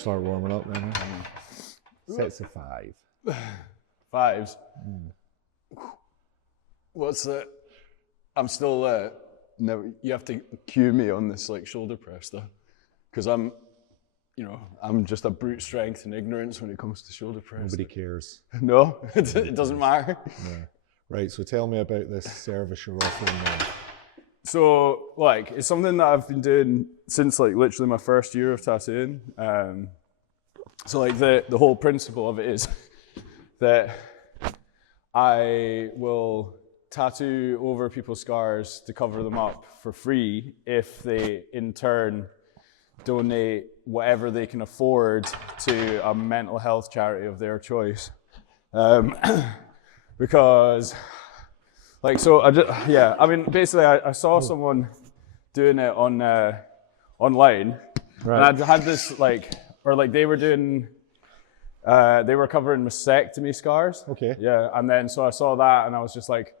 start warming up then. Sets of 5. 5s. What's that? I'm still never. You have to cue me on this like shoulder press though, because I'm just a brute strength and ignorance when it comes to shoulder press. Nobody cares. No, it doesn't matter. Yeah. Right. So tell me about this service you're offering now. So like it's something that I've been doing since like literally my first year of tattooing. So like the whole principle of it is that I will tattoo over people's scars to cover them up for free if they in turn donate whatever they can afford to a mental health charity of their choice. Because like, so I mean, basically I saw someone doing it on online, right. And I had this like, or like they were doing, they were covering mastectomy scars. Okay. Yeah, and then so I saw that and I was just like,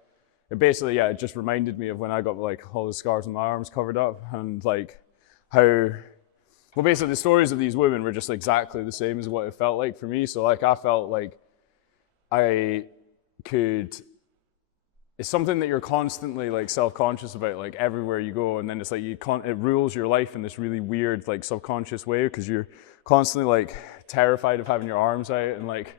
it basically, it just reminded me of when I got like all the scars on my arms covered up and like how, well basically the stories of these women were just exactly the same as what it felt like for me. So like I felt like I could, it's something that you're constantly like self-conscious about like everywhere you go, and then it's like it rules your life in this really weird like subconscious way because you're constantly like terrified of having your arms out and like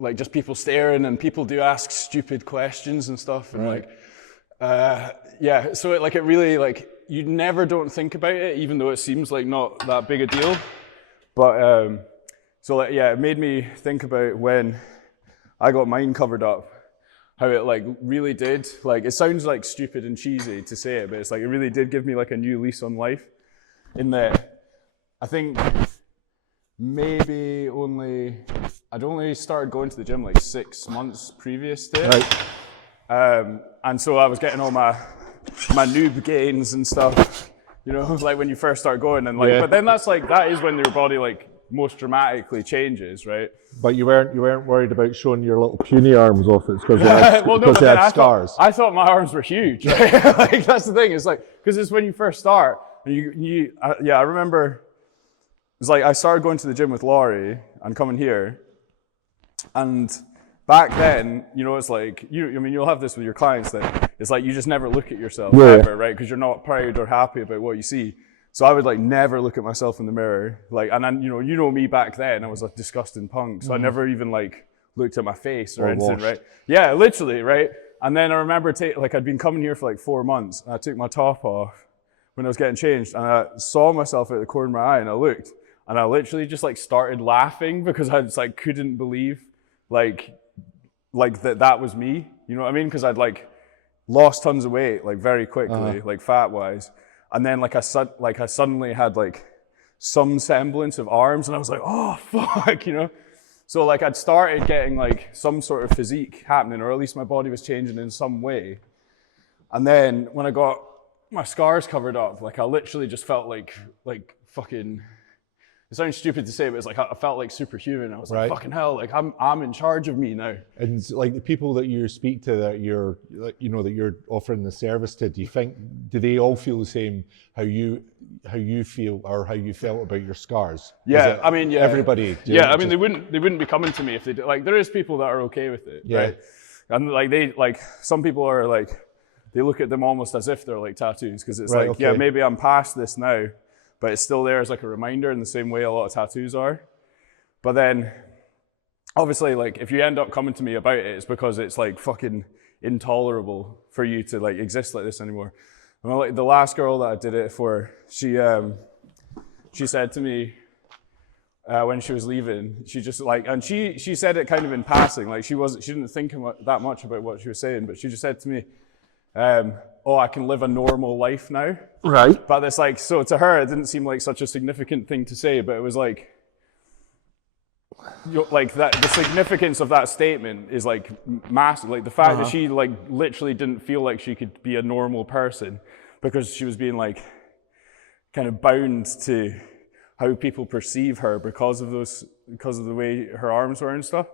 like just people staring, and people do ask stupid questions and stuff, and right. like so it really like you never don't think about it even though it seems like not that big a deal, but so like it made me think about when I got mine covered up, how it like really did, like it sounds like stupid and cheesy to say it, but it's like it really did give me like a new lease on life, in that I think maybe I'd only started going to the gym like 6 months previous to it. Right. And so I was getting all my noob gains and stuff, like when you first start going, and like, but then that is when your body like most dramatically changes, right? But you weren't worried about showing your little puny arms off. It's because you had scars. I thought my arms were huge. Right? Like that's the thing. It's like because it's when you first start. And I remember. It's like I started going to the gym with Laurie and coming here, and back then, it's like you'll have this with your clients that it's like you just never look at yourself ever, right? Because you're not proud or happy about what you see. So I would like never look at myself in the mirror, like, and then you know me back then, I was a disgusting punk, so I never even like looked at my face or anything, right? Yeah, literally, right? And then I remember like I'd been coming here for like 4 months, and I took my top off when I was getting changed, and I saw myself at the corner of my eye, and I looked, and I literally just like started laughing because I just like couldn't believe like that was me, you know what I mean? Because I'd like lost tons of weight like very quickly, like fat wise. And then like I suddenly had like some semblance of arms, and I was like, oh fuck, So like I'd started getting like some sort of physique happening, or at least my body was changing in some way. And then when I got my scars covered up, like I literally just felt like fucking, it sounds stupid to say, but it's like I felt like superhuman. I was like, fucking hell, like I'm in charge of me now. And like the people that you speak to that you're offering the service to, do they all feel the same how you feel or how you felt about your scars? Yeah, I mean, yeah. Everybody. Yeah, I mean, they wouldn't be coming to me if they did. Like there is people that are okay with it, right? And like some people are like, they look at them almost as if they're like tattoos, because it's yeah, maybe I'm past this now, but it's still there as like a reminder in the same way a lot of tattoos are. But then, obviously, like if you end up coming to me about it, it's because it's like fucking intolerable for you to like exist like this anymore. And like the last girl that I did it for, she said to me when she was leaving, she just like, and she said it kind of in passing, like she didn't think that much about what she was saying, but she just said to me, oh, I can live a normal life now. Right. But it's like, so to her, it didn't seem like such a significant thing to say, but it was like that, the significance of that statement is like massive. Like the fact that she like literally didn't feel like she could be a normal person because she was being like kind of bound to how people perceive her because of the way her arms were and stuff.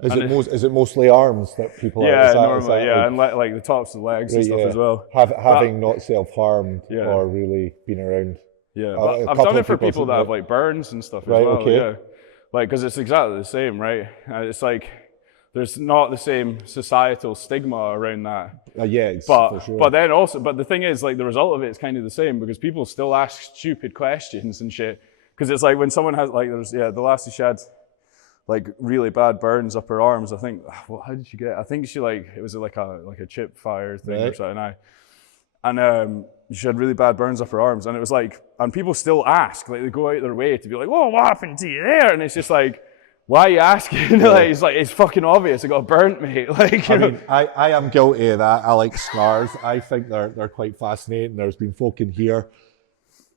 Is it mostly arms that people? Yeah, normally, yeah, and like the tops of the legs and stuff as well. Having not self-harmed or really been around Yeah, A but I've couple done it of for people people that said have that. like burns and stuff as Right, well. okay. Yeah, like because it's exactly the same, right? It's like there's not the same societal stigma around that. Yeah, it's But for sure. but then also, but the thing is, like the result of it is kind of the same because people still ask stupid questions and shit. Because it's like when someone has like the lassie she had like really bad burns up her arms. I think, well, how did she get it? I think she it was like a chip fire thing or Right. something. And she had really bad burns up her arms, and it was like, and people still ask, like they go out their way to be like, "Whoa, what happened to you there?" And it's just like, why are you asking? Like it's fucking obvious. I got burnt, mate. Like you know. mean, I am guilty of that. I like scars. I think they're quite fascinating. There's been folk in here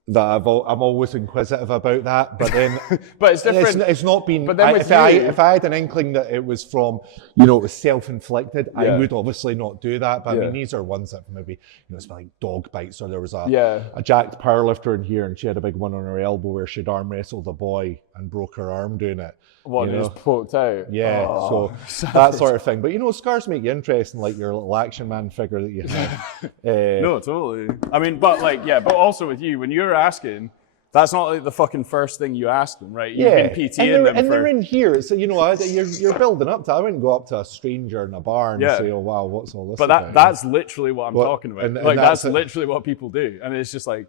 that I'm always inquisitive about that, but then But it's different. It's not been. But then with if I had an inkling that it was from, it was self-inflicted, I Yeah. would obviously not do that. But I Yeah. mean, these are ones that maybe it's like dog bites, or there was a jacked powerlifter in here, and she had a big one on her elbow where she'd arm wrestled a boy and broke her arm doing it. What, it was poked out? Yeah, Oh, so that sort of thing. But scars make you interesting, like your little action man figure that you have. No, totally. I mean, but but also with you, when you're asking, that's not like the fucking first thing you ask them, right? You've been PTing them and for... they're in here, so you're building up to. I wouldn't go up to a stranger in a bar and say, "Oh wow, what's all this?" But that's literally what I'm talking about. and that's literally what people do, and it's just like,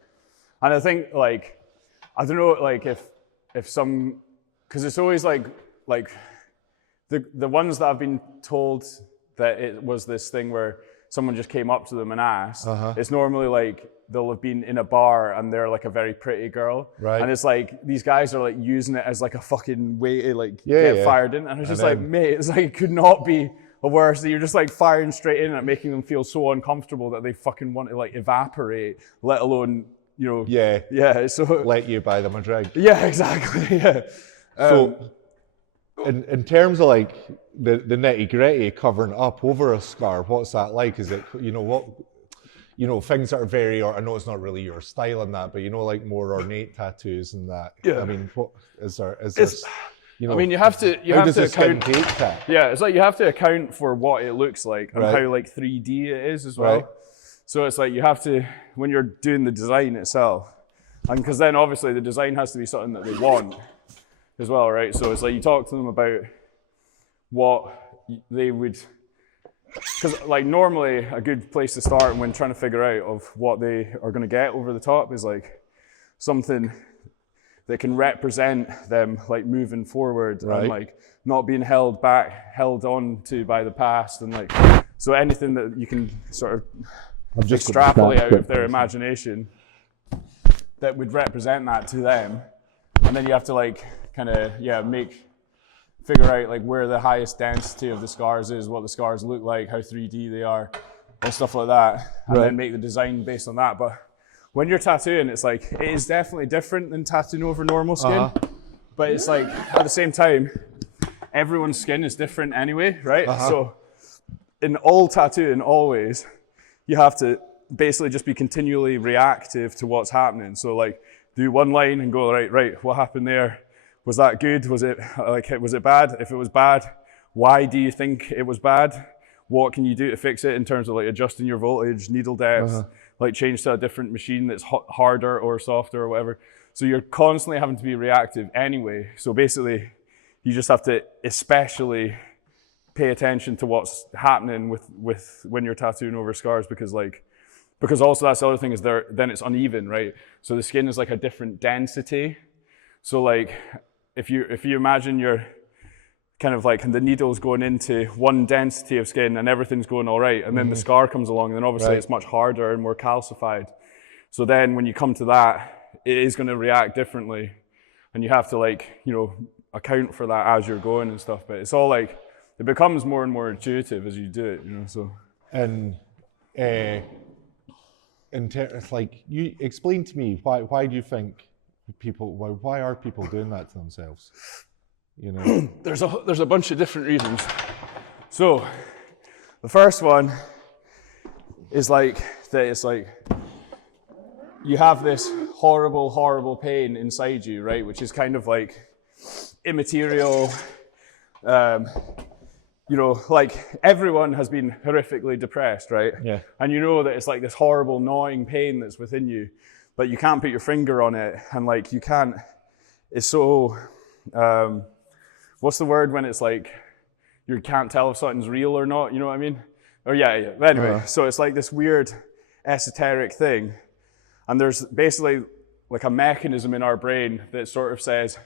and I think like, I don't know, like if some, because it's always like the ones that I've been told that it was this thing where someone just came up to them and asked, it's normally like they'll have been in a bar and they're like a very pretty girl. Right. And it's like these guys are like using it as like a fucking way to get fired in. And it's just like, mate, it's like it could not be a worse. You're just like firing straight in and making them feel so uncomfortable that they fucking want to like evaporate, let alone, Yeah. So let you buy them a drink. Yeah, exactly. Yeah. So in terms of like the nitty gritty covering up over a scar, what's that like? Is it things that are very, or I know it's not really your style in that, but like more ornate tattoos and that. Yeah. I mean, what is there? I mean, you have to account. Take that? Yeah, it's like you have to account for what it looks like and how like 3D it is as well. Right. So it's like you have to, when you're doing the design itself, and because then obviously the design has to be something that they want as well, right? So it's like you talk to them about what they would, because like normally a good place to start when trying to figure out of what they are going to get over the top is like something that can represent them like moving forward and like not being held on to by the past, and like so anything that you can sort of extrapolate out of their imagination that would represent that to them, and then you have to like kind of figure out like where the highest density of the scars is, what the scars look like, how 3D they are, and stuff like that, and then make the design based on that. But when you're tattooing, it's like, it is definitely different than tattooing over normal skin, but it's like, at the same time, everyone's skin is different anyway, right? So in all tattooing, always, you have to basically just be continually reactive to what's happening. So like, do one line and go, right, what happened there? Was that good? Was it bad? If it was bad, why do you think it was bad? What can you do to fix it in terms of like adjusting your voltage, needle depth, like change to a different machine that's harder or softer or whatever. So you're constantly having to be reactive anyway. So basically, you just have to especially pay attention to what's happening with when you're tattooing over scars, because also that's the other thing is then it's uneven, right? So the skin is like a different density. So like if you imagine you're kind of like the needle's going into one density of skin and everything's going all right, and then the scar comes along, and then obviously it's much harder and more calcified. So then when you come to that, it is going to react differently, and you have to like account for that as you're going and stuff. But it's all like it becomes more and more intuitive as you do it, So and it's like, you explain to me why do you think why are people doing that to themselves? There's a bunch of different reasons. So the first one is like that it's like you have this horrible pain inside you, right? Which is kind of like immaterial. Like everyone has been horrifically depressed, right? Yeah. And that it's like this horrible gnawing pain that's within you but you can't put your finger on it, and like you can't. It's so. What's the word when it's like you can't tell if something's real or not? You know what I mean? Or yeah. But anyway, so it's like this weird esoteric thing, and there's basically like a mechanism in our brain that sort of says,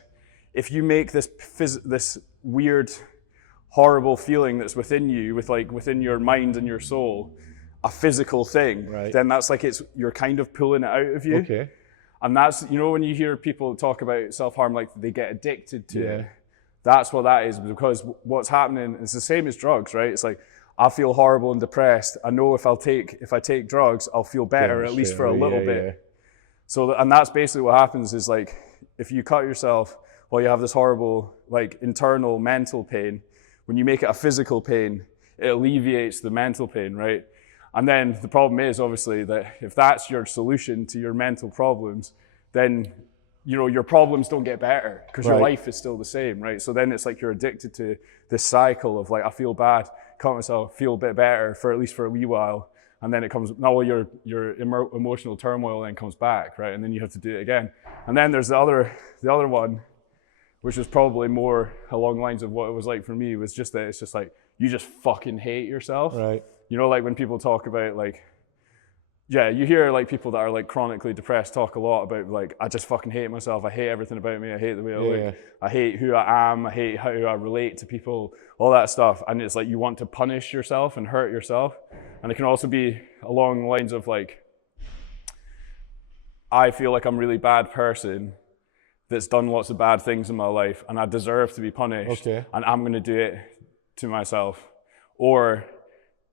if you make this weird, horrible feeling that's within you, within your mind and your soul, a physical thing, then that's like you're kind of pulling it out of you. Okay. And that's, you know, when you hear people talk about self-harm, like they get addicted to it, that's what that is, because what's happening, it's the same as drugs, right? It's like, I feel horrible and depressed. I know if I take drugs, I'll feel better, at least for a little bit. Yeah. So, and that's basically what happens is like, if you cut yourself while you have this horrible, like internal mental pain, when you make it a physical pain, it alleviates the mental pain, right? And then the problem is obviously that if that's your solution to your mental problems, then, you know, your problems don't get better because your life is still the same, right? So then it's like you're addicted to this cycle of like, I feel bad, cut myself, feel a bit better for at least for a wee while. And then it comes, now your emotional turmoil then comes back, right? And then you have to do it again. And then there's the other one, which was probably more along the lines of what it was like for me, was just that it's just like, you just fucking hate yourself. Right. You know, like when people talk about like, you hear like people that are like chronically depressed talk a lot about like, I just fucking hate myself. I hate everything about me. I hate the way I look. I hate who I am. I hate how I relate to people, all that stuff. And it's like, you want to punish yourself and hurt yourself. And it can also be along the lines of like, I feel like I'm a really bad person that's done lots of bad things in my life and I deserve to be punished. And I'm going to do it to myself. Or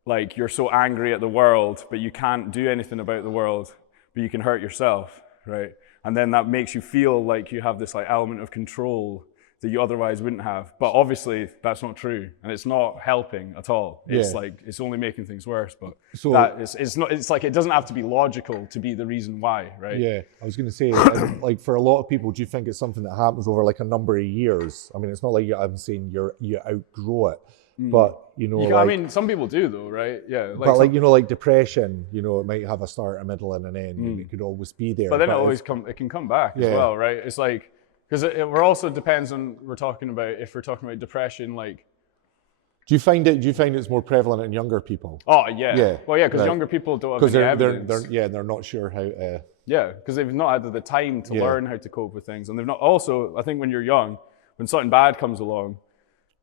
like, you're so angry at the world, but you can't do anything about the world, but you can hurt yourself, right? And then that makes you feel like you have this like element of control that you otherwise wouldn't have. But obviously that's not true, and it's not helping at all. It's like, it's only making things worse. But so it's like, it doesn't have to be logical to be the reason why, right? Yeah, I was going to say, like for a lot of people, do you think it's something that happens over like a number of years? I mean, it's not like I'm saying you outgrow it. But, you know, I mean, some people do though, right? Yeah. Like but like, you know, like depression, you know, it might have a start, a middle, and an end, and it could always be there. But then it can come back as well, right? It's like, because it also depends on, if we're talking about depression, like. Do you find it's more prevalent in younger people? Oh, yeah. Well, yeah, because younger people don't have any evidence. They're not sure how to. Yeah, because they've not had the time to learn how to cope with things. And they've not, also, I think when you're young, when something bad comes along,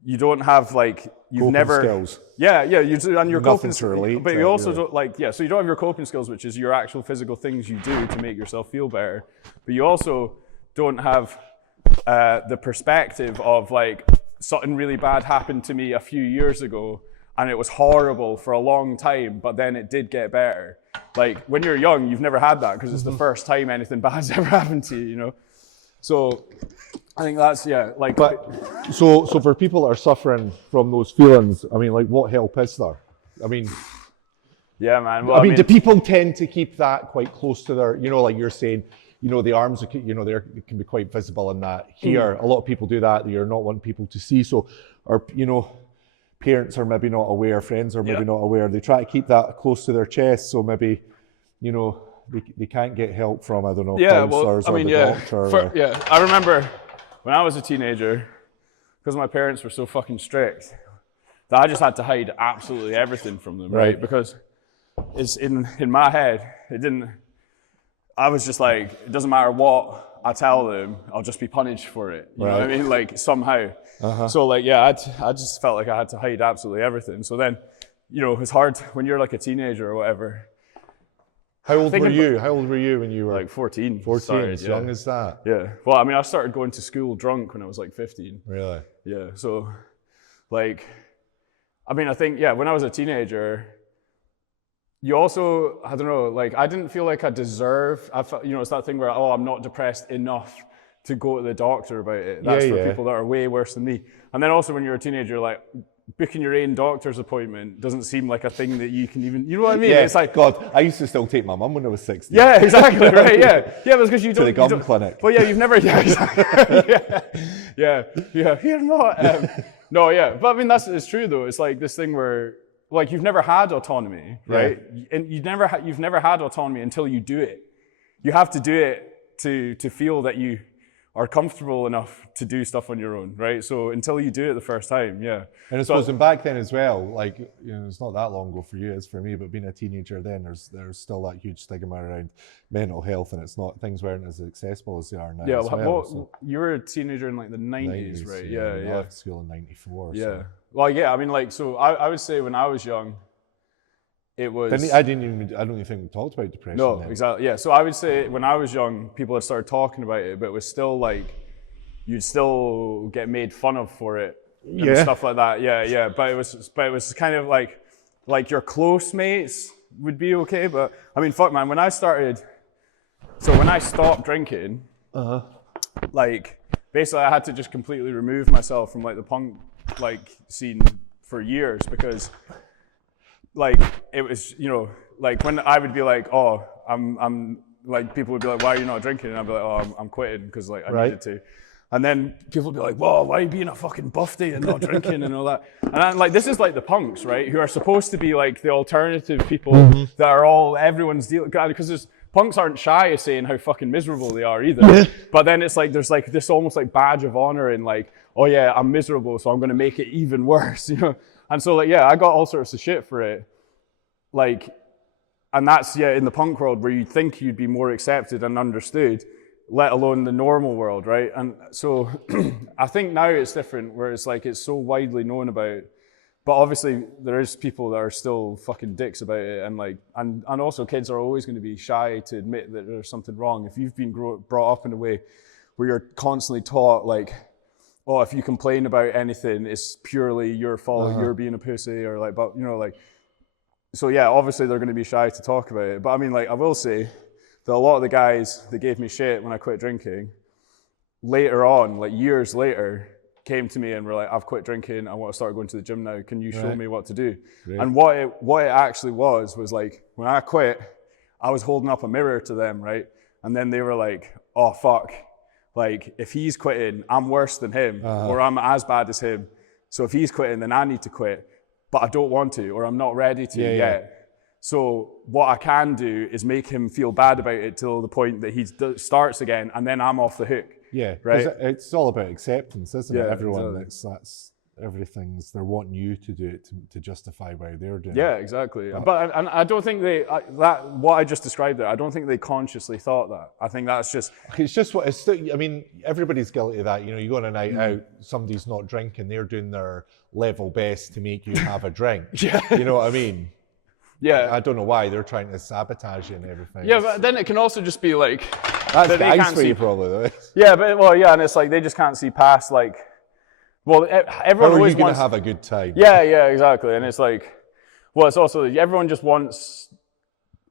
you don't have like, you've never skills. You do, and your coping skills. But you also don't like, so you don't have your coping skills, which is your actual physical things you do to make yourself feel better. But you also don't have the perspective of like, something really bad happened to me a few years ago and it was horrible for a long time, but then it did get better. Like when you're young, you've never had that because it's the first time anything bad's ever happened to you, you know? So I think that's, like. But so for people that are suffering from those feelings, I mean, like, what help is there? I mean, yeah, man. Well, I mean, do people tend to keep that quite close to their, you know, like you're saying, you know, the arms, you know, it can be quite visible in that. Here, a lot of people do that. You're not wanting people to see. So, or, you know, parents are maybe not aware, friends are maybe not aware. They try to keep that close to their chest. So maybe, you know, they can't get help from, I don't know, counselors or the doctor. I remember when I was a teenager, because my parents were so fucking strict, that I just had to hide absolutely everything from them, right? Because it's in my head, I was just like, it doesn't matter what I tell them, I'll just be punished for it. You know what I mean? Like somehow. So like, I just felt like I had to hide absolutely everything. So then, you know, it's hard when you're like a teenager or whatever. How old were you? How old were you when you were? Like 14. 14, as young as that? Yeah. Well, I mean, I started going to school drunk when I was like 15. Really? Yeah. So, like, I mean, I think, when I was a teenager, you also, I don't know, like, I didn't feel like I felt, you know, it's that thing where, I'm not depressed enough to go to the doctor about it. That's for people that are way worse than me. And then also when you're a teenager, like, booking your own doctor's appointment doesn't seem like a thing that you can even, you know what I mean? It's like, God, I used to still take my mum when I was 16. Yeah, exactly, right, yeah. Yeah, but it's because you don't. To the gum clinic. Well, you've never, exactly. You're not. No, but I mean, it's true though. It's like this thing where, like, you've never had autonomy, right? And you've never had autonomy until you do it. you have to do it to feel that you are comfortable enough to do stuff on your own, right? So until you do it the first time, yeah. And I suppose, and back then as well, like, you know, it's not that long ago for you, it's for me, but being a teenager then, there's still that huge stigma around mental health, and it's not, things weren't as accessible as they are now. Yeah, as well, so. You were a teenager in like the 90s, right? Yeah, I left school in 94. Yeah. So. Well, yeah, I mean, like, so I would say when I was young, it was... I don't even think we talked about depression No, then. exactly, yeah. So I would say when I was young, people had started talking about it, but it was still like, you'd still get made fun of for it and stuff like that. Yeah. But it was kind of like your close mates would be okay. But I mean, fuck, man. When I stopped drinking, like basically I had to just completely remove myself from like the punk like scene for years, because like it was, you know, like when I would be like, oh, I'm like, people would be like, why are you not drinking? And I'd be like, oh, I'm quitting because like I needed to. And then people would be like, whoa, why are you being a fucking buffy and not drinking and all that? And I'm like, this is like the punks, right? Who are supposed to be like the alternative people that are all, everyone's dealing, because punks aren't shy of saying how fucking miserable they are either. But then it's like, there's like this almost like badge of honor in like, oh yeah, I'm miserable, so I'm gonna make it even worse, you know? And so like, yeah, I got all sorts of shit for it. Like, and that's, yeah, in the punk world where you'd think you'd be more accepted and understood, let alone the normal world, right? And so I think now it's different, where it's like it's so widely known about, but obviously there is people that are still fucking dicks about it, and like, and also kids are always going to be shy to admit that there's something wrong. If you've been brought up in a way where you're constantly taught like, oh, if you complain about anything, it's purely your fault, you're being a pussy, or like, but you know, like, so yeah, obviously they're going to be shy to talk about it. But I mean, like, I will say that a lot of the guys that gave me shit when I quit drinking, later on, like years later, came to me and were like, I've quit drinking, I want to start going to the gym now, can you show me what to do? Right. And what it actually was like, when I quit, I was holding up a mirror to them, right? And then they were like, oh fuck, like if he's quitting, I'm worse than him, or I'm as bad as him. So if he's quitting, then I need to quit, but I don't want to, or I'm not ready to yet. So what I can do is make him feel bad about it till the point that he starts again, and then I'm off the hook. Yeah, right. It's all about acceptance, isn't it? Everyone, exactly. that's everything's, they're wanting you to do it to justify why they're doing it. Yeah, exactly. But and I don't think that what I just described there, I don't think they consciously thought that. I think that's just... It's just what it's. I mean, everybody's guilty of that. You know, you go on a night out, somebody's not drinking, they're doing their level best to make you have a drink. You know what I mean? Yeah. I don't know why they're trying to sabotage you and everything. Yeah, but then it can also just be like... That's guys for you probably though. Yeah, but well, yeah, and it's like they just can't see past like... Well, everyone always wants... to have a good time. Yeah, exactly. And it's like... Well, it's also... Everyone just wants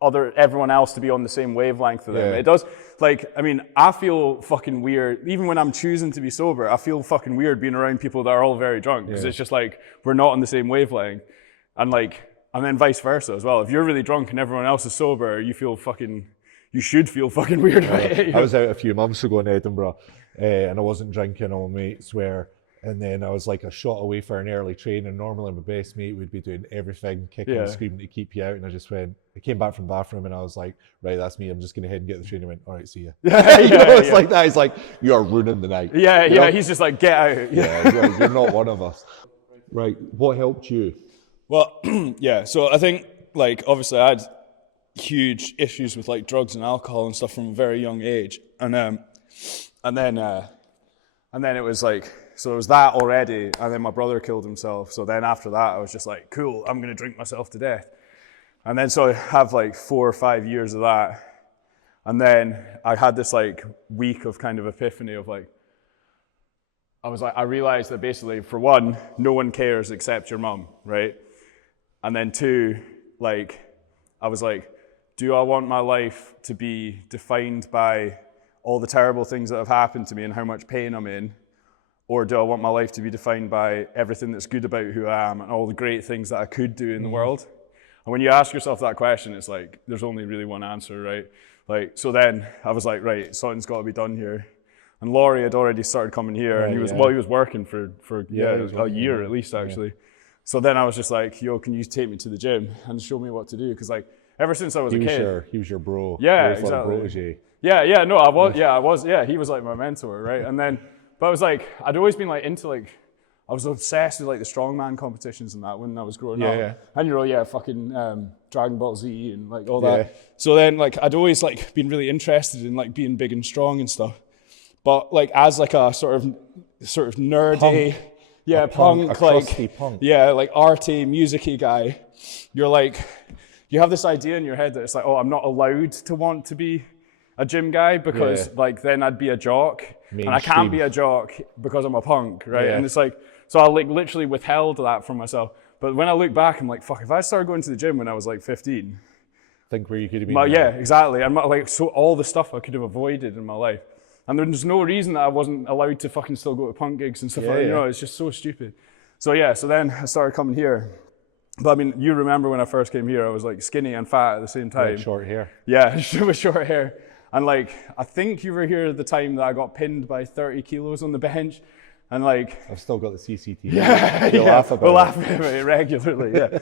everyone else to be on the same wavelength with them. It does... Like, I mean, I feel fucking weird. Even when I'm choosing to be sober, I feel fucking weird being around people that are all very drunk. Because it's just like, we're not on the same wavelength. And like... And then vice versa as well. If you're really drunk and everyone else is sober, you should feel fucking weird about it. You know? I was out a few months ago in Edinburgh, and I wasn't drinking, all my mates were, and then I was like a shot away for an early train, and normally my best mate would be doing everything, kicking and screaming to keep you out, and I came back from the bathroom and I was like, right, that's me, I'm just going to head and get the train, and went, all right, see ya. It's like that, he's like, you're ruining the night. Yeah, he's just like, get out. You're not one of us. Right, what helped you? Well, yeah, so I think, like, obviously I had huge issues with, like, drugs and alcohol and stuff from a very young age. And then it was like, so it was that already, and then my brother killed himself. So then after that, I was just like, cool, I'm going to drink myself to death. And then so I have, like, 4 or 5 years of that. And then I had this, like, week of kind of epiphany of, like, I realized that basically, for one, no one cares except your mum, right? And then 2, like, I was like, do I want my life to be defined by all the terrible things that have happened to me and how much pain I'm in? Or do I want my life to be defined by everything that's good about who I am and all the great things that I could do in the world? And when you ask yourself that question, it's like, there's only really one answer, right? Like, so then I was like, right, something's got to be done here. And Laurie had already started coming here, and he was working for a year at least, actually. So then I was just like, yo, can you take me to the gym and show me what to do? Because like, ever since I was a kid. He was your bro. Yeah, He was like exactly. protege. Yeah, no, I was, he was like my mentor, right? And then, but I was like, I'd always been like into like, I was obsessed with like the strongman competitions and that when I was growing up. Yeah. And you know, fucking Dragon Ball Z and like all that. So then like, I'd always like been really interested in like being big and strong and stuff. But like as like a sort of nerdy, punk, like, punk. yeah, like arty, musicy guy, you're like, you have this idea in your head that it's like, oh, I'm not allowed to want to be a gym guy because like then I'd be a jock. Mainstream. And I can't be a jock because I'm a punk, right? Yeah. And it's like, so I like literally withheld that from myself. But when I look back, I'm like, fuck, if I started going to the gym when I was like 15. Think where you could have been. Well, yeah, exactly. And like, so all the stuff I could have avoided in my life. And there's no reason that I wasn't allowed to fucking still go to punk gigs and stuff like that. You know, it's just so stupid. So so then I started coming here. But I mean, you remember when I first came here, I was like skinny and fat at the same time. Like short hair. Yeah, with short hair. And like, I think you were here at the time that I got pinned by 30 kilos on the bench. And like, I've still got the CCTV. We'll laugh about we'll laugh about it regularly, yeah.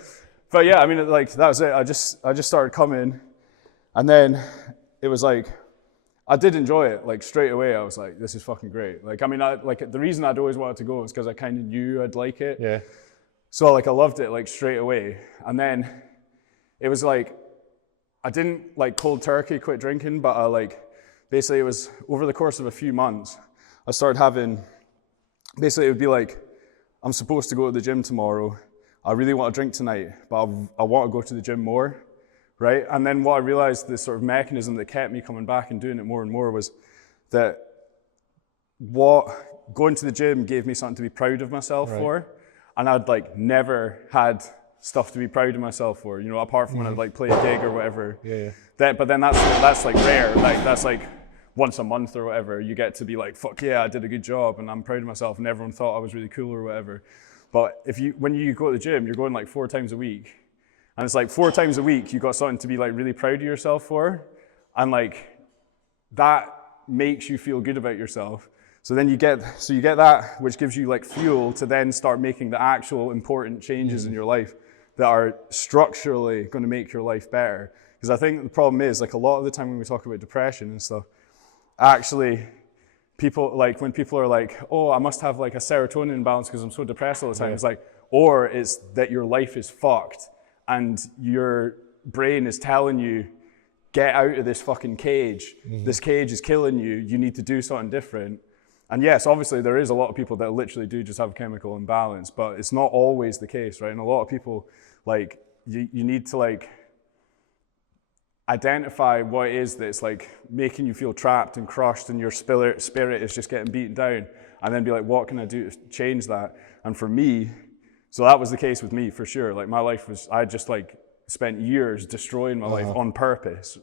But yeah, I mean, like, that was it. I just started coming. And then it was like, I did enjoy it. Like straight away, I was like, this is fucking great. Like, I mean, the reason I'd always wanted to go was because I kind of knew I'd like it. Yeah. So like, I loved it like straight away. And then it was like, I didn't like cold turkey quit drinking, but I like, basically it was over the course of a few months, I started having, basically it would be like, I'm supposed to go to the gym tomorrow. I really want to drink tonight, but I want to go to the gym more, right? And then what I realized, the sort of mechanism that kept me coming back and doing it more and more was that going to the gym gave me something to be proud of myself for. And I'd like never had stuff to be proud of myself for, you know, apart from when I'd like play a gig or whatever. But then that's like rare. Like that's like once a month or whatever, you get to be like, fuck yeah, I did a good job and I'm proud of myself and everyone thought I was really cool or whatever. But when you go to the gym, you're going like 4 times a week. And it's like 4 times a week, you got something to be like really proud of yourself for. And like that makes you feel good about yourself. So then you get that, which gives you like fuel to then start making the actual important changes in your life that are structurally going to make your life better. Because I think the problem is, like a lot of the time when we talk about depression and stuff, actually people, like when people are like, oh, I must have like a serotonin imbalance because I'm so depressed all the time. It's like, or it's that your life is fucked and your brain is telling you, get out of this fucking cage. This cage is killing you. You need to do something different. And yes, obviously there is a lot of people that literally do just have a chemical imbalance, but it's not always the case, right? And a lot of people, like, you need to like identify what it is that's like making you feel trapped and crushed and your spirit is just getting beaten down, and then be like, what can I do to change that? And for me, so that was the case with me for sure. Like my life was, I just like spent years destroying my life on purpose.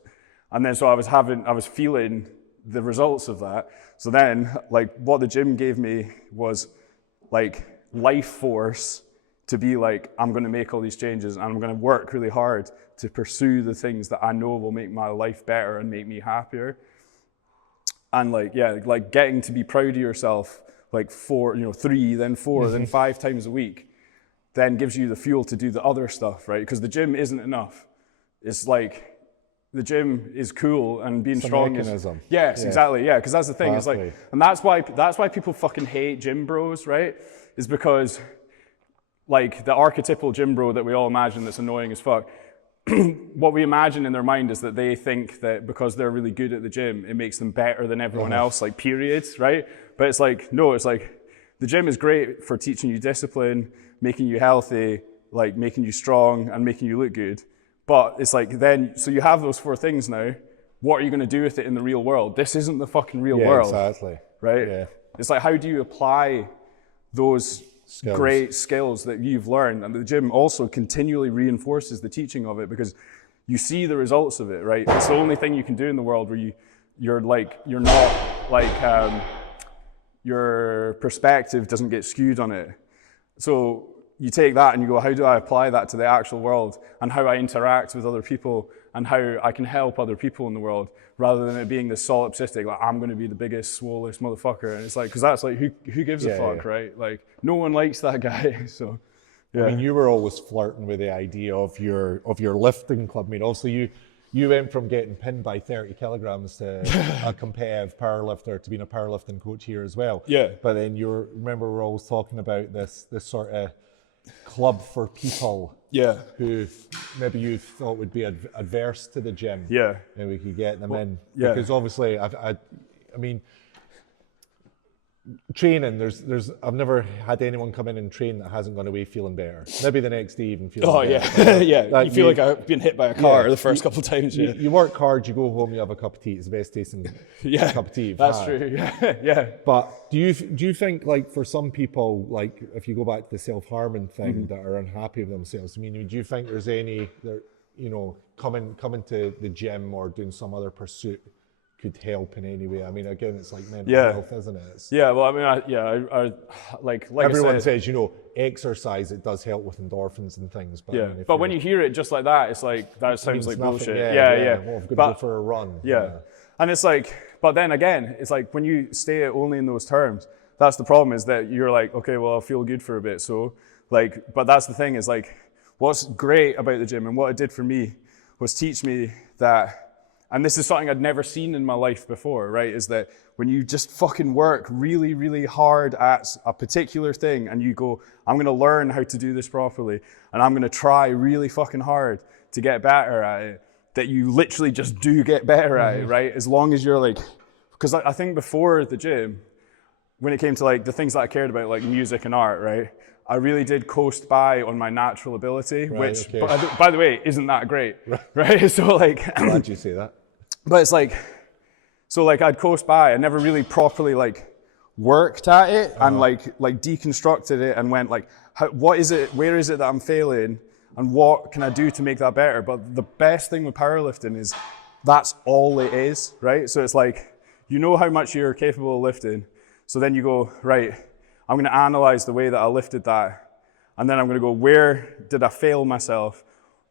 And then so I was feeling the results of that. So then, like, what the gym gave me was, like, life force to be like, I'm going to make all these changes and I'm going to work really hard to pursue the things that I know will make my life better and make me happier. And, like, yeah, like, getting to be proud of yourself, like, 3, then 4, then 5 times a week, then gives you the fuel to do the other stuff, right? Because the gym isn't enough. It's like, the gym is cool and being strong is, yes, exactly, yeah, because that's the thing. It's like, and that's why people fucking hate gym bros, right? Is because like the archetypal gym bro that we all imagine that's annoying as fuck, what we imagine in their mind is that they think that because they're really good at the gym, it makes them better than everyone else, like periods, right? But it's like, no, it's like the gym is great for teaching you discipline, making you healthy, like making you strong and making you look good. But it's like then, so you have those 4 things now. What are you going to do with it in the real world? This isn't the fucking real world. Exactly. Right? Yeah. It's like, how do you apply those great skills that you've learned? And the gym also continually reinforces the teaching of it because you see the results of it, right? It's the only thing you can do in the world where you're not like, your perspective doesn't get skewed on it. So you take that and you go, how do I apply that to the actual world and how I interact with other people and how I can help other people in the world rather than it being this solipsistic, like I'm going to be the biggest, swollest motherfucker. And it's like, because that's like, who gives a fuck, right? Like no one likes that guy. So Yeah. I mean, you were always flirting with the idea of your lifting club. I mean, also you went from getting pinned by 30 kilograms to a competitive powerlifter to being a powerlifting coach here as well. Yeah. But then remember we're always talking about this sort of club for people who maybe you thought would be adverse to the gym. Yeah. And we could get them in. Yeah. Because obviously, I mean, training, I've never had anyone come in and train that hasn't gone away feeling better. Maybe the next day even feeling better. Yeah. You feel like I've been hit by a car the first couple of times. You work hard, you go home, you have a cup of tea. It's the best tasting cup of tea you've that's had. true. Yeah. But do you think, like, for some people, like if you go back to the self-harming thing, that are unhappy with themselves, I mean, do you think there's any that, you know, coming to the gym or doing some other pursuit could help in any way? I mean, again, it's like mental health, isn't it? Well, I mean, I like everyone I said, says, you know, exercise, it does help with endorphins and things. But I mean, but when you hear it just like that, it's like, that sounds like nothing. bullshit. Well, I've got to go for a run. And it's like, but then again, it's like when you stay only in those terms, that's the problem, is that you're like, okay, well, I'll feel good for a bit. So like, but that's the thing, is like, what's great about the gym and what it did for me was teach me that, and this is something I'd never seen in my life before, right? Is that when you just fucking work really, really hard at a particular thing and you go, I'm going to learn how to do this properly and I'm going to try really fucking hard to get better at it, that you literally just do get better at it, right? As long as you're like, because I think before the gym, when it came to like the things that I cared about, like music and art, right? I really did coast by on my natural ability, which, by the way, isn't that great, right? So like, glad you say that. But it's like, so like I'd coast by. I never really properly like worked at it and like deconstructed it and went like, what is it? Where is it that I'm failing? And what can I do to make that better? But the best thing with powerlifting is that's all it is, right? So it's like, you know how much you're capable of lifting. So then you go, right, I'm going to analyze the way that I lifted that. And then I'm going to go, where did I fail myself?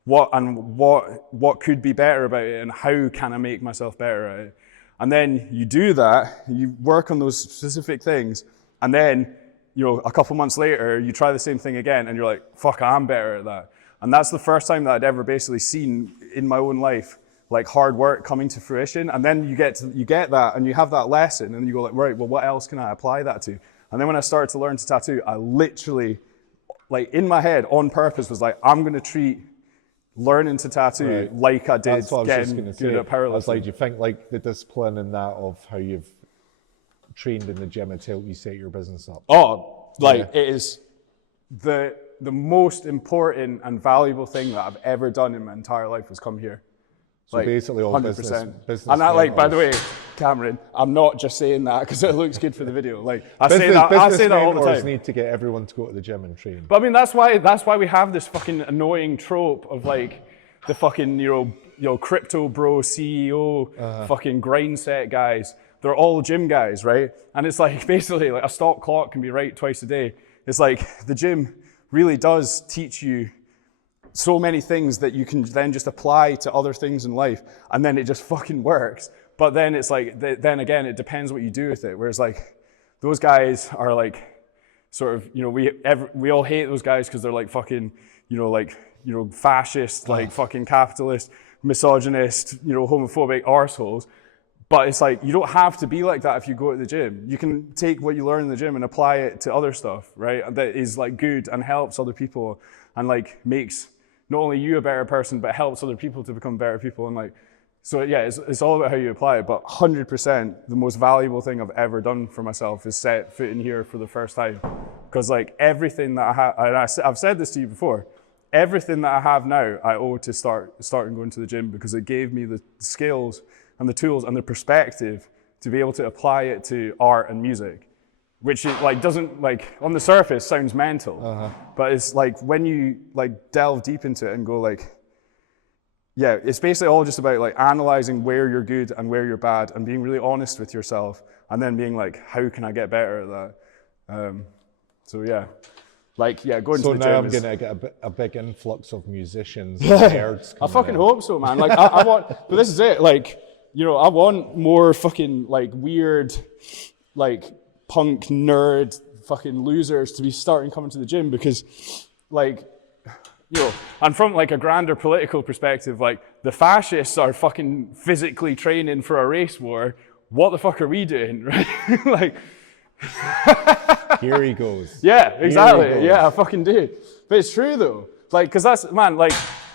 What could be better about it, and how can I make myself better at it? And then you do that, you work on those specific things, and then, you know, a couple months later, you try the same thing again, and you're like, fuck, I'm better at that. And that's the first time that I'd ever basically seen in my own life, like hard work coming to fruition. And then you get that, and you have that lesson, and you go like, right, well, what else can I apply that to? And then when I started to learn to tattoo, I literally, like in my head, on purpose, was like, I'm going to treat learning to tattoo like I did getting good at powerlifting. I was like, do you think like the discipline in that of how you've trained in the gym has helped you set your business up? It is the most important and valuable thing that I've ever done in my entire life was come here. So like, basically all 100%. Business and I like, by the way, Cameron, I'm not just saying that because it looks good for the video. Like I say that all the time. Need to get everyone to go to the gym and train. But I mean, that's why we have this fucking annoying trope of like the fucking you know crypto bro CEO fucking grind set guys. They're all gym guys, right? And it's like basically like a stop clock can be right twice a day. It's like the gym really does teach you so many things that you can then just apply to other things in life, and then it just fucking works. But then it's like, then again, it depends what you do with it. Whereas like, those guys are like, sort of, you know, we all hate those guys because they're like fucking, you know, fascist, like fucking capitalist, misogynist, you know, homophobic arseholes. But it's like, you don't have to be like that if you go to the gym. You can take what you learn in the gym and apply it to other stuff, right? That is like good and helps other people and like makes not only you a better person, but helps other people to become better people. And like, so yeah, it's all about how you apply it. But 100%, the most valuable thing I've ever done for myself is set foot in here for the first time. Because like everything that I have, and I've said this to you before, everything that I have now, I owe to starting going to the gym, because it gave me the skills and the tools and the perspective to be able to apply it to art and music. Which it like doesn't, like on the surface sounds mental, but it's like when you like delve deep into it and go like, yeah, it's basically all just about like analyzing where you're good and where you're bad and being really honest with yourself, and then being like, how can I get better at that? So yeah, like yeah, going to the gym. So now I'm gonna get a big influx of musicians. And nerds. I fucking hope so, man. Like I want, but this is it. Like, you know, I want more fucking like weird, like punk nerd fucking losers to be starting coming to the gym, because like, you know, and from like a grander political perspective, like the fascists are fucking physically training for a race war. What the fuck are we doing, right? Like, Here he goes. yeah, exactly. goes. Yeah, I fucking do. But it's true though. Like, cause that's, man, like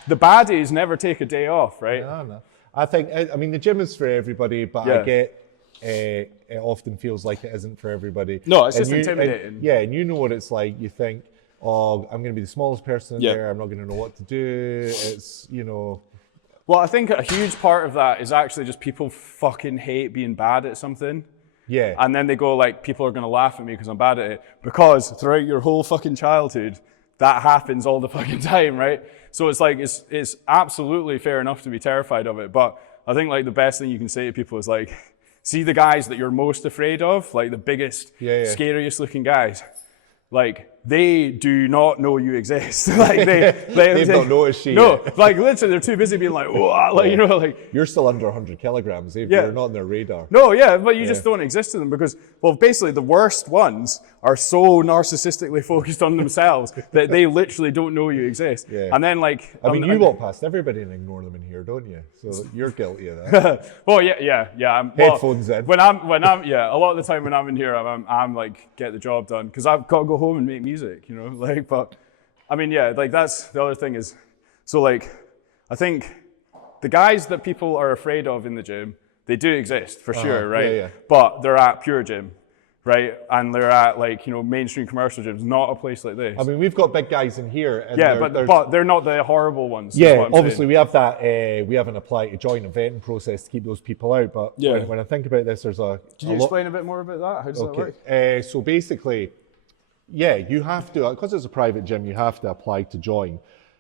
the baddies never take a day off, right? No. I think, I mean, the gym is for everybody, but Yeah. I get it often feels like it isn't for everybody. No, it's And just intimidating. And you know what it's like. You think, oh, I'm going to be the smallest person in Yeah. there. I'm not going to know what to do. It's, you know. Well, I think a huge part of that is actually just people fucking hate being bad at something. Yeah. And then they go like, people are going to laugh at me because I'm bad at it. Because throughout your whole fucking childhood, that happens all the fucking time, right? So it's like, it's absolutely fair enough to be terrified of it. But I think like the best thing you can say to people is like, see the guys that you're most afraid of, like the biggest, scariest looking guys. Like, they do not know you exist. Like They've not noticed you. No, like literally they're too busy being like, oh, like, you know, like. You're still under 100 kilograms. You're not on their radar. No, yeah, but you just don't exist to them because, well, basically the worst ones are so narcissistically focused on themselves that they literally don't know you exist. Yeah. And then like. I mean, you walk past everybody and ignore them in here, don't you? So you're guilty of that. Well, yeah. Headphones in. When I'm, a lot of the time when I'm in here, I'm like, get the job done because I've got to go home and make music, you know, like, but I mean, yeah, like that's the other thing is, so like, I think the guys that people are afraid of in the gym, they do exist for sure, right? Yeah. But they're at Pure Gym, right? And they're at like, you know, mainstream commercial gyms, not a place like this. I mean, we've got big guys in here. And yeah, but they're not the horrible ones. Yeah, obviously we have that. We haven't applied to join a vetting process to keep those people out. But when I think about this, there's a. Can you explain a bit more about that? How does that work? So basically, yeah, you have to, because it's a private gym, you have to apply to join.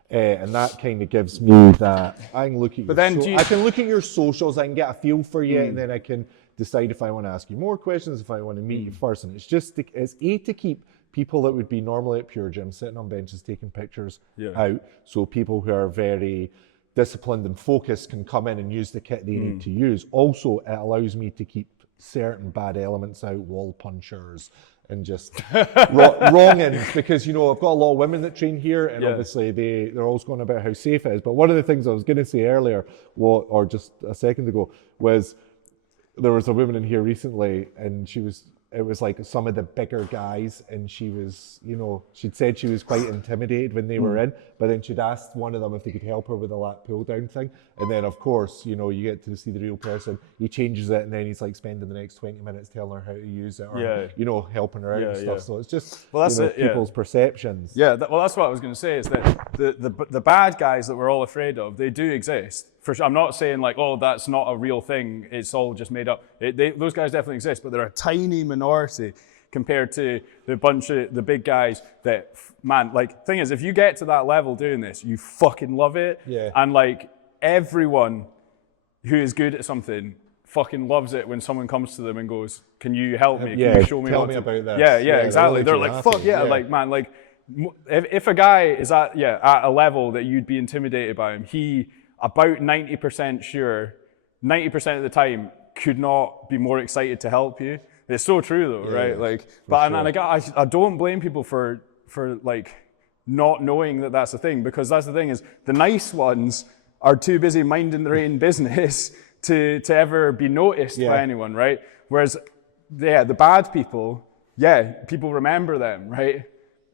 And that kind of gives me that, I can look at I can look at your socials, I can get a feel for you, and then I can decide if I want to ask you more questions, if I want to meet you first. And it's just, it's to keep people that would be normally at Pure Gym sitting on benches taking pictures out, so people who are very disciplined and focused can come in and use the kit they need to use. Also, it allows me to keep certain bad elements out, wall punchers, and just wrong-ins, because, you know, I've got a lot of women that train here, and obviously they're always going about how safe it is. But one of the things I was going to say earlier, or just a second ago, was there was a woman in here recently, and it was like some of the bigger guys, and she was, you know, she'd said she was quite intimidated when they were in, but then she'd asked one of them if they could help her with the lat pull down thing. And then of course, you know, you get to see the real person, he changes it, and then he's like spending the next 20 minutes telling her how to use it, or, you know, helping her out and stuff. So it's just, people's perceptions. Yeah, well, that's what I was going to say, is that the bad guys that we're all afraid of, they do exist. For sure. I'm not saying like, oh, that's not a real thing, it's all just made up. Those guys definitely exist, but they're a tiny minority compared to the bunch of the big guys that, man, like, thing is, if you get to that level doing this, you fucking love it. Yeah. And like, everyone who is good at something fucking loves it when someone comes to them and goes, can you help me? Can you show me tell what me to... about this. Yeah, exactly. They're like, fuck yeah, like, man, like, if a guy is at a level that you'd be intimidated by him, he, about 90% sure, 90% of the time, could not be more excited to help you. It's so true though, right? Like, but sure. I don't blame people for like not knowing that that's a thing, because that's the thing, is the nice ones are too busy minding their own business to ever be noticed by anyone, right? Whereas, the bad people, people remember them, right?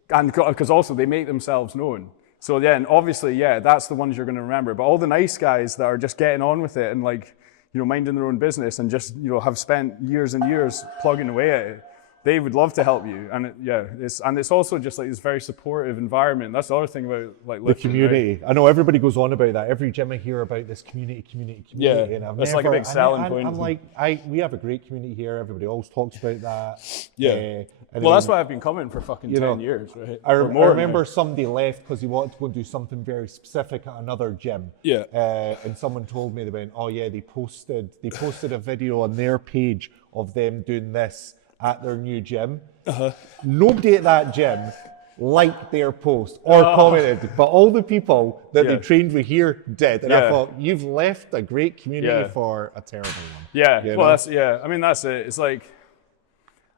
And because also they make themselves known. So then obviously, that's the ones you're going to remember. But all the nice guys that are just getting on with it and like, you know, minding their own business and just, you know, have spent years and years plugging away at it, they would love to help you. And it's also just like this very supportive environment. That's the other thing about like lifting, the community. Right? I know everybody goes on about that. Every gym I hear about this community. Yeah, and that's like a big selling point. I'm like, we have a great community here. Everybody always talks about that. Yeah. Well, that's why I've been coming for fucking 10 years, right? I remember somebody left because he wanted to go and do something very specific at another gym. Yeah. And someone told me, they posted a video on their page of them doing this at their new gym. Nobody at that gym liked their post or commented, but all the people that they trained with here did. And I thought, you've left a great community for a terrible one. Yeah, well, that's, I mean, that's it. It's like,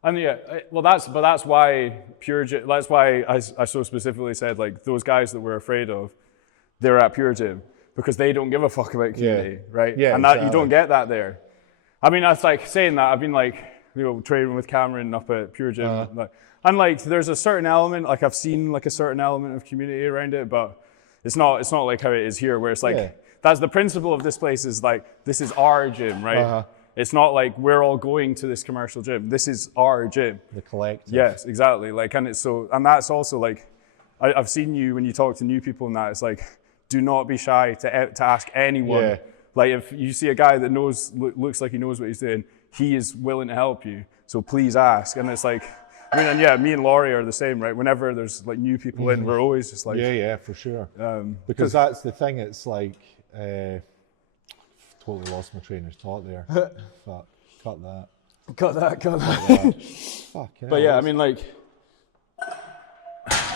And yeah, well, that's why Pure Gym. That's why I so specifically said like those guys that we're afraid of, they're at Pure Gym because they don't give a fuck about community, right? Yeah, and that exactly. you don't get that there. I mean, that's like saying that. I've been like, training with Cameron up at Pure Gym, and like there's a certain element. Like I've seen like a certain element of community around it, but it's not like how it is here, where it's like that's the principle of this place is like this is our gym, right? It's not like we're all going to this commercial gym. This is our gym. The collective. Yes, exactly. Like, and it's so, and that's also like, I've seen you when you talk to new people and that, it's like, do not be shy to ask anyone. Yeah. Like, if you see a guy that looks like he knows what he's doing, he is willing to help you. So please ask. And it's like, I mean, and yeah, me and Laurie are the same, right? Whenever there's like new people in, we're always just like, Yeah, for sure. Because that's the thing. It's like. Totally lost my train of thought there. Fuck. Cut that. Cut that. Fuck. But yeah, I mean, like.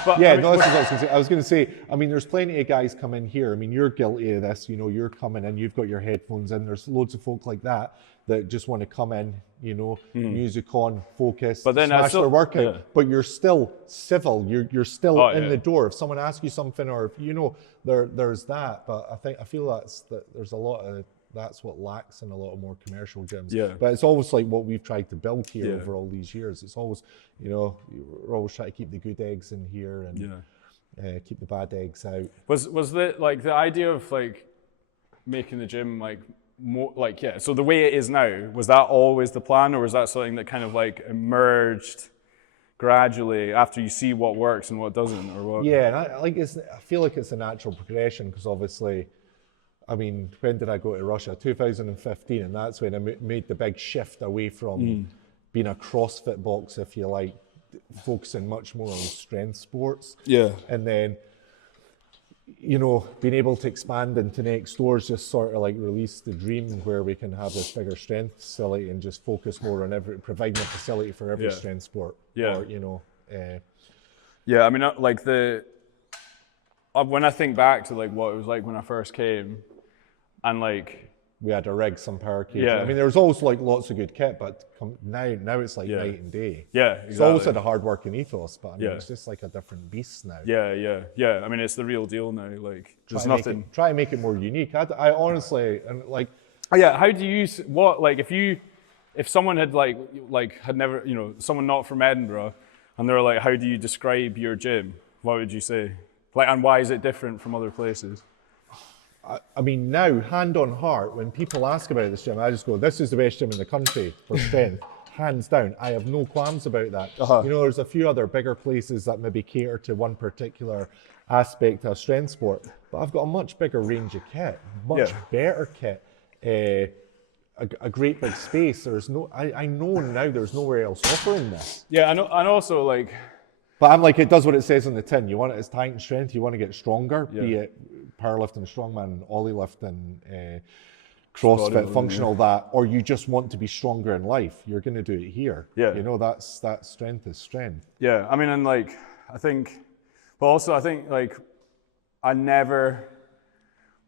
But, yeah, I mean, no, that's what I was going to say. I was going to say, I mean, there's plenty of guys come in here. I mean, you're guilty of this. You know, you're coming in, you've got your headphones in. There's loads of folk like that just want to come in, you know, music on, focus, but then smash their workout. But you're still civil. You're still in the door. If someone asks you something, or if you know, there's that. But I feel that there's a lot of. That's what lacks in a lot of more commercial gyms. Yeah. But it's always like what we've tried to build here over all these years. It's always, you know, we're always trying to keep the good eggs in here and keep the bad eggs out. Was the like the idea of like making the gym like more like so the way it is now, was that always the plan, or was that something that kind of like emerged gradually after you see what works and what doesn't, or what? Yeah, and I feel like it's a natural progression because obviously. I mean, when did I go to Russia? 2015, and that's when I made the big shift away from being a CrossFit box, if you like, focusing much more on strength sports. Yeah. And then, you know, being able to expand into next doors just sort of like release the dream where we can have this bigger strength facility and just focus more on providing a facility for every strength sport. Yeah. Or, you know. Yeah, I mean, like when I think back to like what it was like when I first came, and like we had a rig, some power cages. Yeah. I mean, there was always like lots of good kit, but now it's like night and day. Yeah, exactly. It's always had a hard working ethos, but I mean, it's just like a different beast now. Yeah. I mean, it's the real deal now. Like, there's nothing. Try and make it more unique. I honestly, and like. Yeah, how do you like if someone had had never, you know, someone not from Edinburgh, and they're like, how do you describe your gym? What would you say? Like, and why is it different from other places? I mean, now, hand on heart, when people ask about this gym, I just go, this is the best gym in the country for strength, hands down. I have no qualms about that. You know, there's a few other bigger places that maybe cater to one particular aspect of strength sport, but I've got a much bigger range of kit, much better kit, a great big space. There's no, I know now there's nowhere else offering this. Yeah, I know, and also like, but I'm like, it does what it says on the tin. You want it as tight and strength, you want to get stronger, be it powerlifting, strongman, ollie lifting, CrossFit, functional that, or you just want to be stronger in life, you're going to do it here. Yeah. You know, that strength is strength. Yeah, I mean, and like, I think, but also I think like, I never,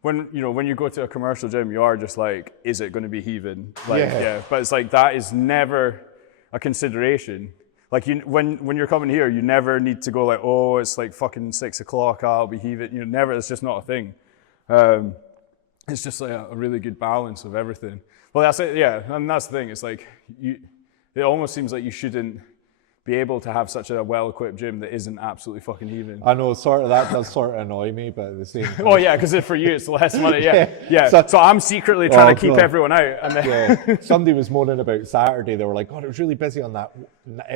when you go to a commercial gym, you are just like, is it going to be heaving? Like, but it's like, that is never a consideration. Like when you're coming here, you never need to go like, oh, it's like fucking 6 o'clock, I'll be heaving. You know, never. It's just not a thing. It's just like a really good balance of everything. Well, that's it. Yeah, and that's the thing. It's like it almost seems like you shouldn't be able to have such a well-equipped gym that isn't absolutely fucking heaving. I know, that does sort of annoy me, but at the same time. Oh yeah, because for you it's less money. Yeah. So I'm secretly trying to keep everyone out. And then Somebody was moaning about Saturday. They were like, God, it was really busy on that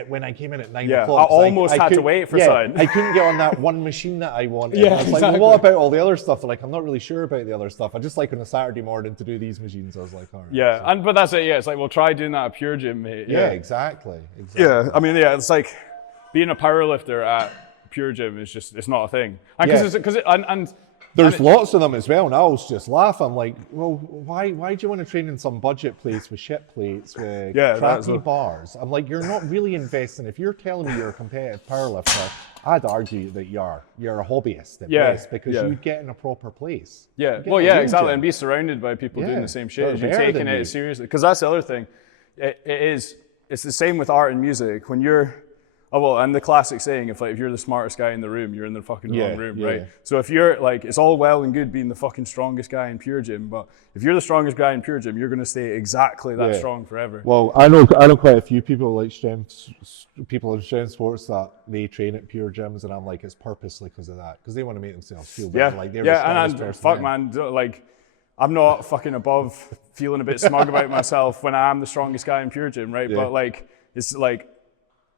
when I came in at 9 o'clock. I almost had to wait for something. I couldn't get on that one machine that I wanted. Yeah, I was like, well, what about all the other stuff? They're like, I'm not really sure about the other stuff. I just like on a Saturday morning to do these machines. I was like, all right. Yeah, but that's it. Yeah, it's like, well, try doing that at Pure Gym, mate. Yeah, exactly. Yeah, I mean, it's like, being a powerlifter at Pure Gym is just, it's not a thing. And there's lots of them as well, and I always just laugh. I'm like, well, why do you want to train in some budget place with shit plates, with crappy bars? I'm like, you're not really investing. If you're telling me you're a competitive powerlifter, I'd argue that you're a hobbyist at best, because you get in a proper place. Yeah, well, yeah, exactly, and be surrounded by people doing the same shit as you, taking it seriously. Because that's the other thing. It is, it's the same with art and music. When you're, and the classic saying, if you're the smartest guy in the room, you're in the fucking wrong room, right? So if you're like, it's all well and good being the fucking strongest guy in Pure Gym, but if you're the strongest guy in Pure Gym, you're going to stay exactly that strong forever. Well, I know quite a few people like people in strength sports that they train at Pure Gyms, and I'm like, it's purposely because of that, because they want to make themselves feel better. Like they're the strongest person. Fuck, man, like, I'm not fucking above feeling a bit smug about myself when I am the strongest guy in Pure Gym, right? But like, it's like,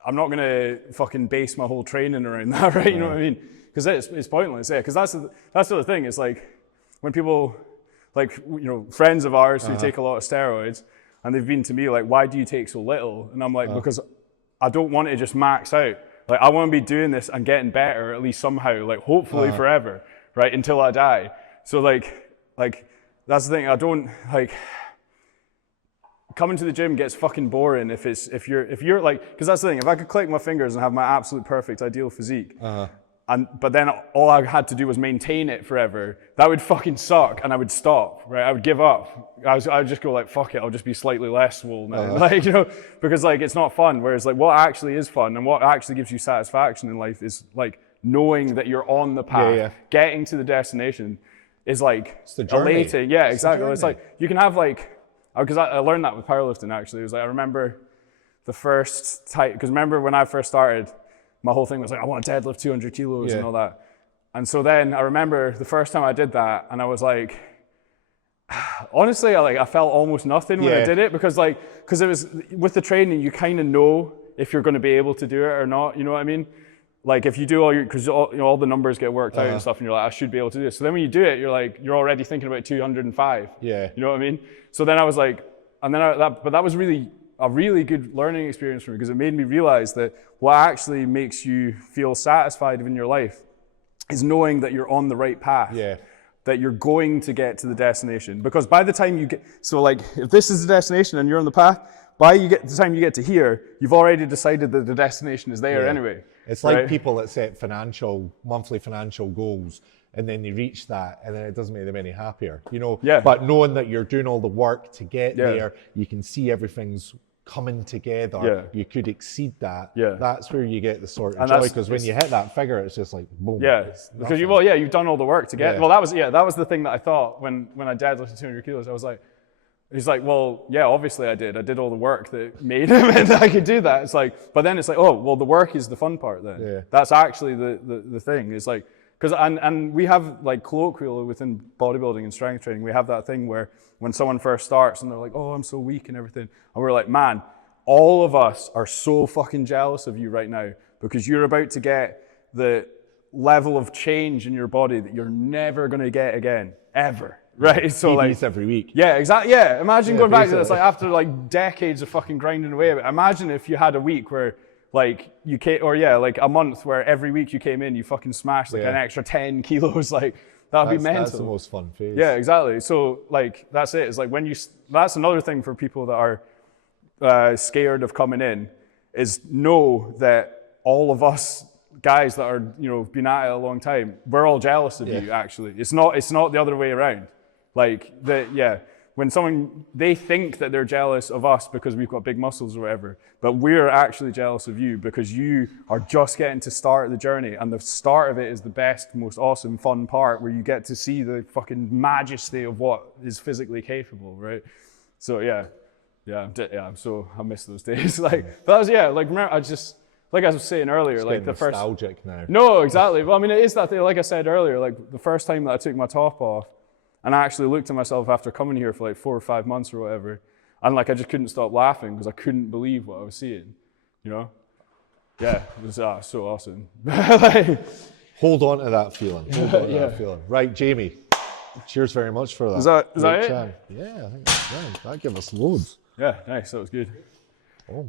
I'm not gonna fucking base my whole training around that, right? You know what I mean? Because it's pointless, because that's the other thing. It's like when people, like, you know, friends of ours who take a lot of steroids, and they've been to me like, why do you take so little? And I'm like, because I don't want to just max out. Like, I want to be doing this and getting better, at least somehow, like hopefully forever, right? Until I die. So like that's the thing. I don't like. Coming to the gym gets fucking boring if you're like, because that's the thing. If I could click my fingers and have my absolute perfect ideal physique, but then all I had to do was maintain it forever, that would fucking suck, and I would stop, right? I would give up. I would just go like, fuck it, I'll just be slightly less swole now, like, you know, because like it's not fun. Whereas like what actually is fun and what actually gives you satisfaction in life is like knowing that you're on the path, getting to the destination is like elating. Yeah, exactly. It's like you can have like. Because I learned that with powerlifting, actually. It was like, I remember the first time, because remember when I first started, my whole thing was like, I want to deadlift 200 kilos and all that. And so then I remember the first time I did that, and I was like, honestly, I felt almost nothing when I did it, because it was, with the training, you kind of know if you're going to be able to do it or not, you know what I mean? Like if you do because all the numbers get worked out and stuff, and you're like, I should be able to do this. So then when you do it, you're like, you're already thinking about 205. Yeah. You know what I mean? So then I was like, and then that was really a really good learning experience for me, because it made me realize that what actually makes you feel satisfied in your life is knowing that you're on the right path. Yeah. That you're going to get to the destination. Because by the time you get, so like if this is the destination and you're on the path, the time you get to here, you've already decided that the destination is there anyway. It's like people that set monthly financial goals, and then they reach that, and then it doesn't make them any happier, you know? Yeah. But knowing that you're doing all the work to get there, you can see everything's coming together, you could exceed that. Yeah. That's where you get the sort of joy, because when you hit that figure, it's just like, boom. Yeah, because you've done all the work to get, well, that was the thing that I thought when I deadlifted 200 kilos, I was like, he's like, well, yeah, obviously I did all the work that made him, and I could do that. It's like, but then it's like, oh, well, the work is the fun part then. Yeah. That's actually the thing. It's like, because, and we have like colloquial within bodybuilding and strength training, we have that thing where when someone first starts and they're like, oh, I'm so weak and everything. And we're like, man, all of us are so fucking jealous of you right now, because you're about to get the level of change in your body that you're never going to get again, ever. Right, so like every week. Yeah, exactly. Yeah, imagine going back to this, like after like decades of fucking grinding away. Imagine if you had a week where like you came, or like a month where every week you came in, you fucking smashed like an extra 10 kilos. Like that'd be mental. That's the most fun phase. Yeah, exactly. So like that's it. It's like that's another thing for people that are scared of coming in, is know that all of us guys that are been at it a long time, we're all jealous of you. Actually, it's not the other way around. Like when they think that they're jealous of us because we've got big muscles or whatever, but we're actually jealous of you because you are just getting to start the journey, and the start of it is the best, most awesome, fun part, where you get to see the fucking majesty of what is physically capable, right? So I miss those days. Like, but remember, like I was saying earlier, it's like the first nostalgic now. No, exactly. Well, I mean, it is that thing. Like I said earlier, like the first time that I took my top off, and I actually looked at myself after coming here for like 4 or 5 months or whatever, and like I just couldn't stop laughing because I couldn't believe what I was seeing, Yeah, it was so awesome. Hold on to that feeling. That feeling. Right, Jamie. Cheers very much for that. Is that it? Yeah, I think that's right. That gave us loads. Yeah, nice. That was good. Oh.